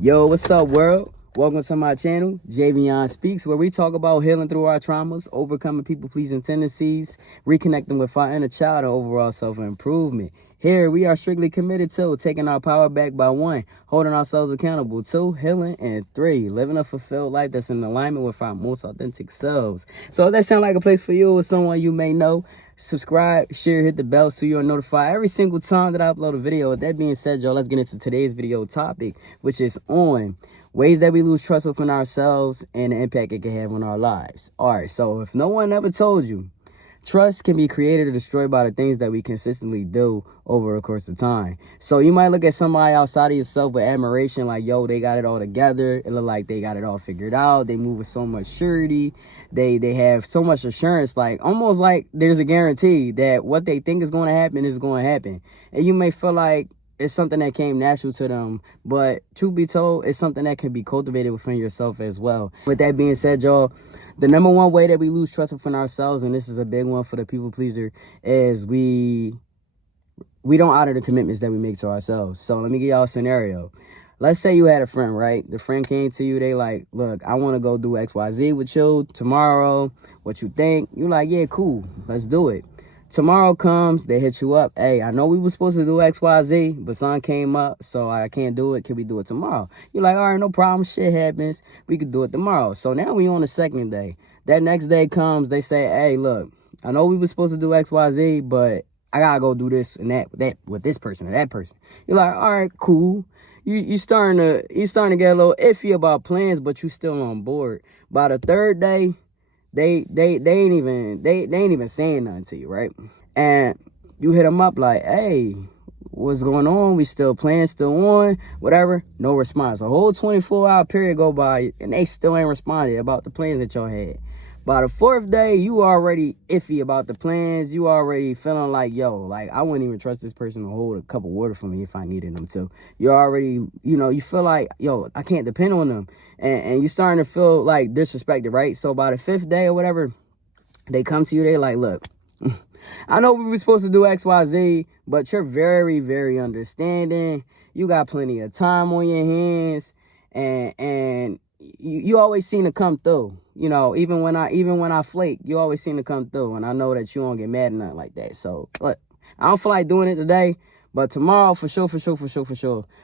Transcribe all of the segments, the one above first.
Yo, what's up, world? Welcome to my channel, Javion Speaks, where we talk about healing through our traumas, overcoming people-pleasing tendencies, reconnecting with our inner child, and overall self-improvement. Here, we are strictly committed to taking our power back by 1, holding ourselves accountable, 2, healing, and 3, living a fulfilled life that's in alignment with our most authentic selves. So if that sounds like a place for you or someone you may know, subscribe, share, hit the bell so you're notified every single time that I upload a video. With that being said, y'all, let's get into today's video topic, which is on ways that we lose trust within ourselves and the impact it can have on our lives. All right, so if no one ever told you, trust can be created or destroyed by the things that we consistently do over the course of time. So you might look at somebody outside of yourself with admiration, like, yo, they got it all together. It look like they got it all figured out. They move with so much surety. They have so much assurance, like almost like there's a guarantee that what they think is going to happen is going to happen. And you may feel like it's something that came natural to them, but truth be told, it's something that can be cultivated within yourself as well. With that being said, y'all, the number one way that we lose trust within ourselves, and this is a big one for the people pleaser, is we don't honor the commitments that we make to ourselves. So let me give y'all a scenario. Let's say you had a friend, right? The friend came to you, they like, look, I want to go do XYZ with you tomorrow. What you think? You're like, yeah, cool, let's do it. Tomorrow comes, they hit you up. Hey, I know we were supposed to do XYZ, but something came up, so I can't do it. Can we do it tomorrow? You're like, all right, no problem. Shit happens. We could do it tomorrow. So now we on the second day. That next day comes, they say, hey, look, I know we were supposed to do XYZ, but I gotta go do this and that with this person and that person. You're like, all right, cool. You starting to get a little iffy about plans, but you still on board. By the third day, they ain't even saying nothing to you, right? And you hit them up like, hey, what's going on? We still playing, still on, whatever. No response. A whole 24-hour period go by and they still ain't responded about the plans that y'all had. By the fourth day, you already iffy about the plans. You already feeling like, yo, like I wouldn't even trust this person to hold a cup of water for me if I needed them to. You already, you feel like, yo, I can't depend on them. And you're starting to feel like disrespected, right? So by the fifth day or whatever, they come to you, they like, look, I know we were supposed to do XYZ, but you're very, very understanding. You got plenty of time on your hands, and you always seem to come through. Even when I flake, you always seem to come through, and I know that you don't get mad or nothing like that. So, look, I don't feel like doing it today, but tomorrow, for sure,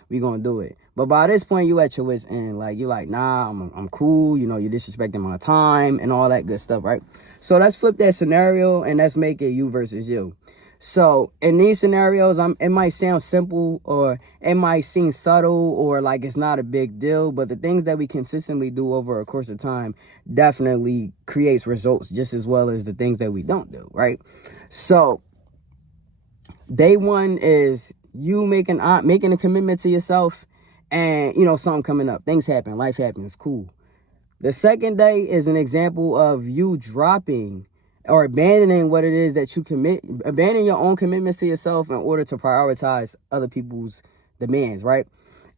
we gonna do it. But by this point, you at your wit's end. Like, you're like, nah, I'm cool. You're disrespecting my time and all that good stuff, right? So let's flip that scenario and let's make it you versus you. So in these scenarios, it might sound simple or it might seem subtle or like it's not a big deal, but the things that we consistently do over a course of time definitely creates results just as well as the things that we don't do, right? So day one is you making a commitment to yourself, and something coming up, things happen, life happens, cool. The second day is an example of you dropping or abandoning what it is that you abandoning your own commitments to yourself in order to prioritize other people's demands, right?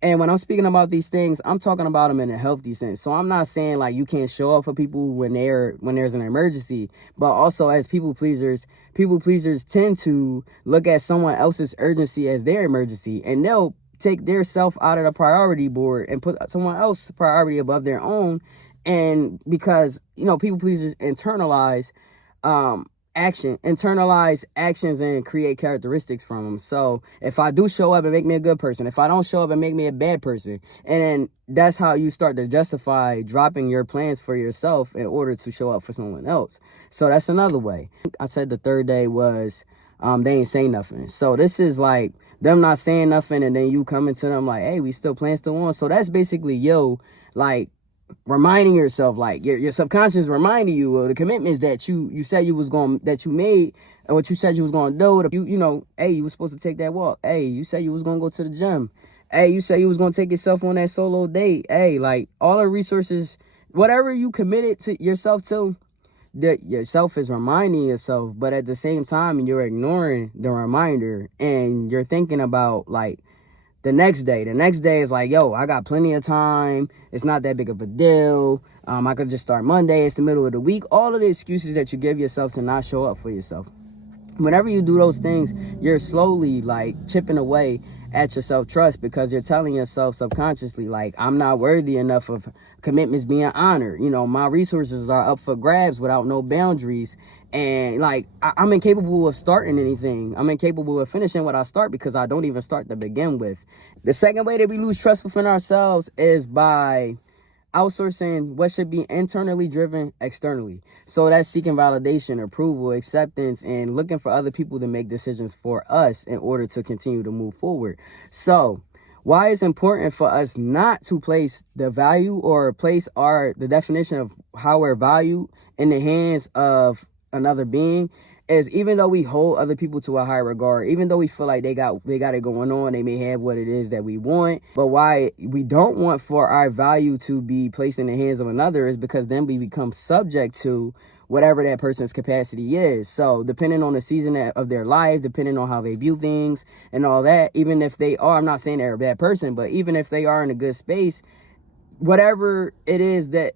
And when I'm speaking about these things, I'm talking about them in a healthy sense. So I'm not saying like you can't show up for people when there's an emergency, but also as people pleasers tend to look at someone else's urgency as their emergency, and they'll take their self out of the priority board and put someone else's priority above their own. And because people pleasers internalize actions and create characteristics from them. So if I do show up, and make me a good person. If I don't show up, and make me a bad person. And then that's how you start to justify dropping your plans for yourself in order to show up for someone else. So that's another way. I said the third day was they ain't saying nothing. So this is like them not saying nothing, and then you coming to them like, hey, we still playing, still on. So that's basically like reminding yourself, like your subconscious reminding you of the commitments that you said that you made, and what you said you was going to do. Hey, you was supposed to take that walk. Hey, you said you was going to go to the gym. Hey, you said you was going to take yourself on that solo date. Hey, like all the resources, whatever you committed to yourself to, that yourself is reminding yourself, but at the same time you're ignoring the reminder and you're thinking about like the next day is like, yo, I got plenty of time. It's not that big of a deal. I could just start Monday. It's the middle of the week. All of the excuses that you give yourself to not show up for yourself. Whenever you do those things, you're slowly like chipping away at your self-trust, because you're telling yourself subconsciously, like, I'm not worthy enough of commitments being honored. You know, my resources are up for grabs without no boundaries. And like, I'm incapable of starting anything. I'm incapable of finishing what I start because I don't even start to begin with. The second way that we lose trust within ourselves is by outsourcing what should be internally driven externally. So that's seeking validation, approval, acceptance, and looking for other people to make decisions for us in order to continue to move forward. So why it's important for us not to place the value or place the definition of how we're valued in the hands of another being is, even though we hold other people to a high regard, even though we feel like they got it going on, they may have what it is that we want, but why we don't want for our value to be placed in the hands of another is because then we become subject to whatever that person's capacity is. So depending on the season of their life, depending on how they view things and all that, even if they are, I'm not saying they're a bad person, but even if they are in a good space, whatever it is that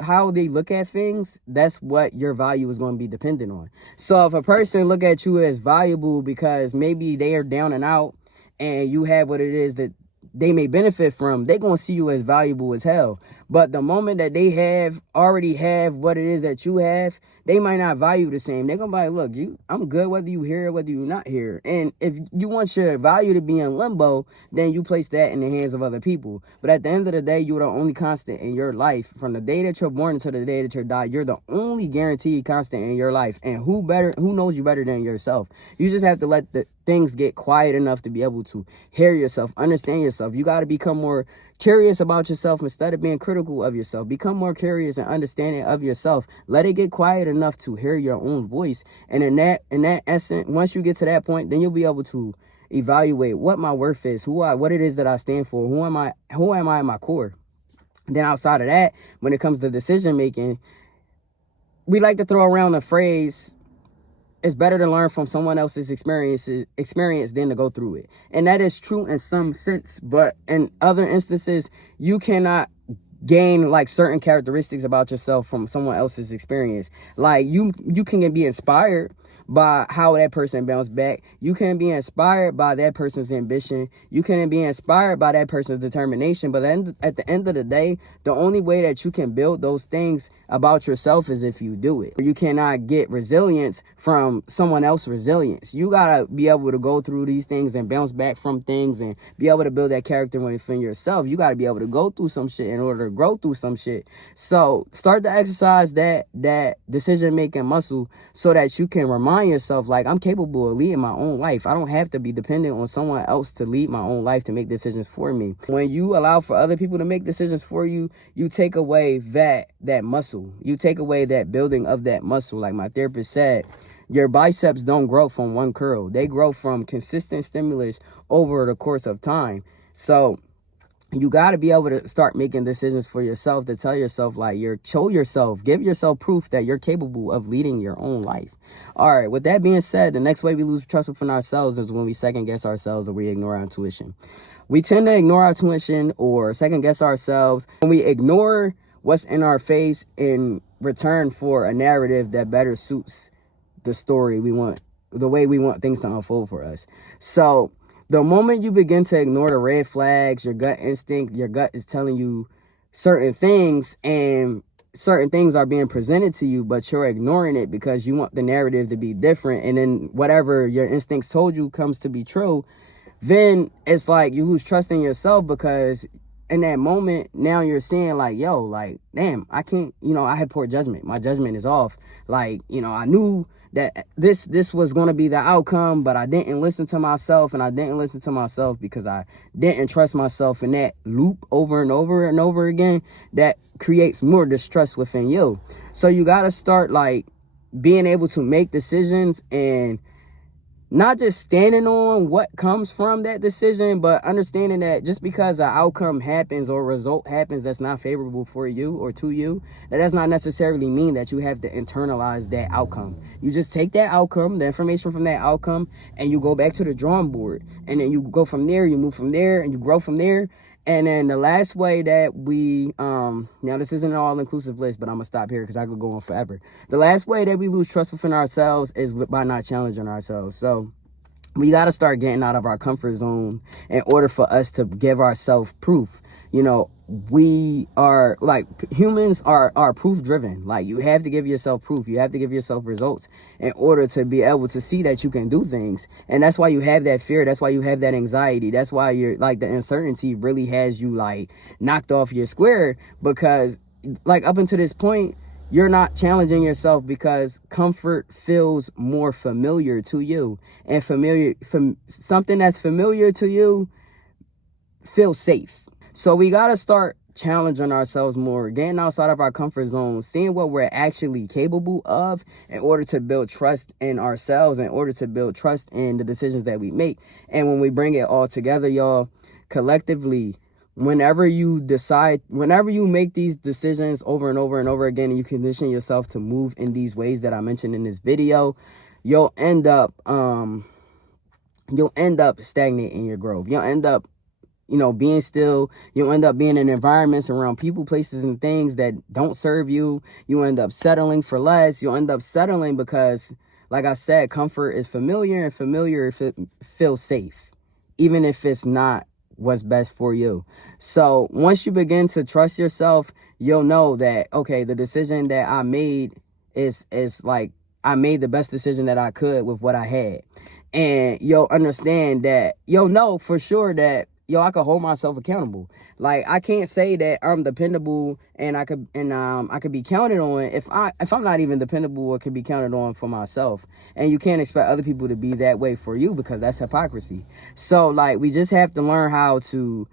how they look at things, that's what your value is going to be dependent on. So if a person look at you as valuable because maybe they are down and out and you have what it is that they may benefit from, they're going to see you as valuable as hell. But the moment that they already have what it is that you have, they might not value the same. They're going to be like, look, I'm good whether you here or whether you're not here. And if you want your value to be in limbo, then you place that in the hands of other people. But at the end of the day, you're the only constant in your life. From the day that you're born until the day that you die, you're the only guaranteed constant in your life. And who knows you better than yourself? You just have to let the things get quiet enough to be able to hear yourself, understand yourself. You got to become more curious about yourself instead of being critical of yourself. Become more curious and understanding of yourself. Let it get quiet enough to hear your own voice. And in that essence, once you get to that point, then you'll be able to evaluate what my worth is, what it is that I stand for, who am I at my core. Then outside of that, when it comes to decision making, we like to throw around the phrase, it's better to learn from someone else's experience than to go through it. And that is true in some sense, but in other instances, you cannot gain like certain characteristics about yourself from someone else's experience. Like you can be inspired by how that person bounced back. You can be inspired by that person's ambition. You can be inspired by that person's determination. But then at the end of the day, the only way that you can build those things about yourself is if you do it. You cannot get resilience from someone else's resilience. You gotta be able to go through these things and bounce back from things and be able to build that character within yourself. You gotta be able to go through some shit in order to grow through some shit. So start to exercise that decision making muscle so that you can remind yourself, like, I'm capable of leading my own life. I don't have to be dependent on someone else to lead my own life, to make decisions for me. When you allow for other people to make decisions for you, you take away that muscle. You take away that building of that muscle. Like my therapist said, your biceps don't grow from one curl. They grow from consistent stimulus over the course of time. So you got to be able to start making decisions for yourself, to tell yourself, like, show yourself, give yourself proof that you're capable of leading your own life. All right, with that being said, the next way we lose trust within ourselves is when we second guess ourselves or we ignore our intuition. We tend to ignore our intuition or second guess ourselves when we ignore what's in our face in return for a narrative that better suits the story we want, the way we want things to unfold for us. So the moment you begin to ignore the red flags, your gut instinct, your gut is telling you certain things and certain things are being presented to you, but you're ignoring it because you want the narrative to be different. And then whatever your instincts told you comes to be true, then it's like you lose trust in yourself, because in that moment, now you're seeing like, yo, like, damn, I can't, I had poor judgment. My judgment is off. Like, I knew that this was going to be the outcome, but I didn't listen to myself, and I didn't listen to myself because I didn't trust myself. In that loop over and over and over again, that creates more distrust within you. So you got to start like being able to make decisions and not just standing on what comes from that decision, but understanding that just because an outcome happens or a result happens that's not favorable for you or to you, that does not necessarily mean that you have to internalize that outcome. You just take that outcome, the information from that outcome, and you go back to the drawing board. And then you go from there, you move from there, and you grow from there. And then the last way that we, now this isn't an all-inclusive list, but I'm gonna stop here because I could go on forever. The last way that we lose trust within ourselves is by not challenging ourselves. So we got to start getting out of our comfort zone in order for us to give ourselves proof. You know, we are like, humans are proof driven. Like, you have to give yourself proof. You have to give yourself results in order to be able to see that you can do things. And that's why you have that fear. That's why you have that anxiety. That's why you're like, the uncertainty really has you like knocked off your square, because like up until this point, you're not challenging yourself because comfort feels more familiar to you, and something that's familiar to you feels safe. So we got to start challenging ourselves more, getting outside of our comfort zone, seeing what we're actually capable of in order to build trust in ourselves, in order to build trust in the decisions that we make. And when we bring it all together, y'all, collectively, whenever you make these decisions over and over and over again, and you condition yourself to move in these ways that I mentioned in this video, you'll end up stagnating your growth. You'll end up, being still. You'll end up being in environments around people, places, and things that don't serve you. You end up settling for less. You'll end up settling because, like I said, comfort is familiar, and familiar if it feels safe, even if it's not what's best for you. So once you begin to trust yourself, you'll know that, okay, the decision that I made is like, I made the best decision that I could with what I had. And you'll understand that, you'll know for sure that, I could hold myself accountable. Like, I can't say that I'm dependable and I could be counted on if I'm not even dependable or can be counted on for myself. And you can't expect other people to be that way for you, because that's hypocrisy. So like, we just have to learn how to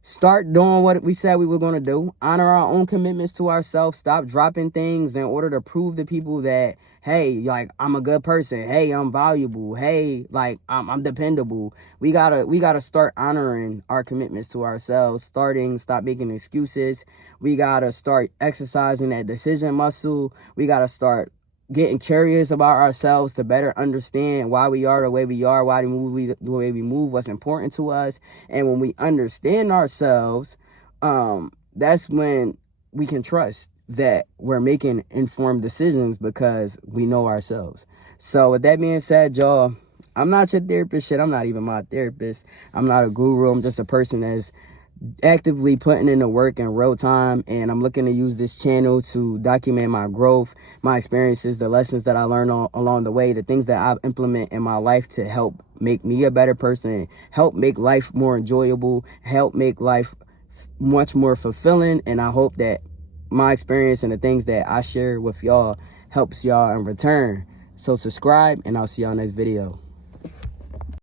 start doing what we said we were going to do, honor our own commitments to ourselves, stop dropping things in order to prove to people that, hey, like, I'm a good person. Hey, I'm valuable. Hey, like, I'm dependable. We gotta start honoring our commitments to ourselves, stop making excuses. We gotta start exercising that decision muscle. We gotta start getting curious about ourselves to better understand why we are the way we are, why we move the way we move, what's important to us. And when we understand ourselves, that's when we can trust that we're making informed decisions, because we know ourselves. So with that being said, y'all, I'm not your therapist. I'm not even my therapist. I'm not a guru. I'm just a person that's actively putting in the work in real time, and I'm looking to use this channel to document my growth, my experiences, the lessons that I learned along the way, the things that I implement in my life to help make me a better person, help make life more enjoyable, help make life much more fulfilling. And I hope that my experience and the things that I share with y'all helps y'all in return. So subscribe, and I'll see y'all next video.